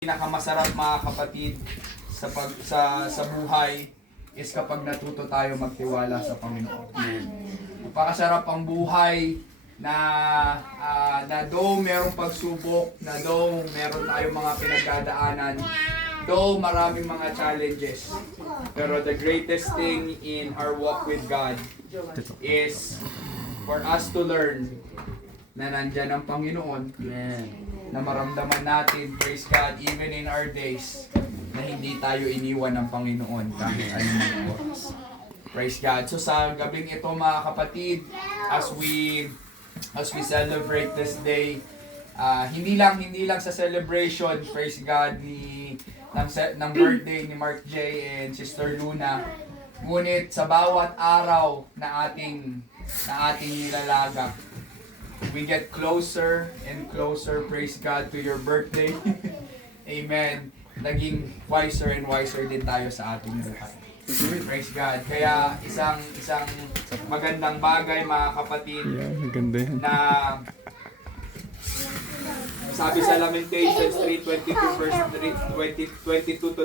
Pinakamasarap mga kapatid sa buhay is kapag natuto tayo magtiwala sa Panginoon. Napakasarap ang buhay na though merong pagsubok, na though meron tayong mga pinagdadaanan, though maraming mga challenges. Pero the greatest thing in our walk with God is for us to learn na nandyan ang Panginoon. Na maramdaman natin, praise God, even in our days, na hindi tayo iniwan ng Panginoon kahit anong oras. Praise God. So sa gabing ito mga kapatid, as we celebrate this day, hindi lang sa celebration, praise God, ng birthday ni Mark J. and Sister Luna, ngunit sa bawat araw na ating nilalaga, we get closer and closer, praise God, to your birthday. Amen. Naging wiser and wiser din tayo sa ating buhay. Praise God. Kaya isang magandang bagay mga kapatid, na sabi sa Lamentations 3:22 verse 22 to 23,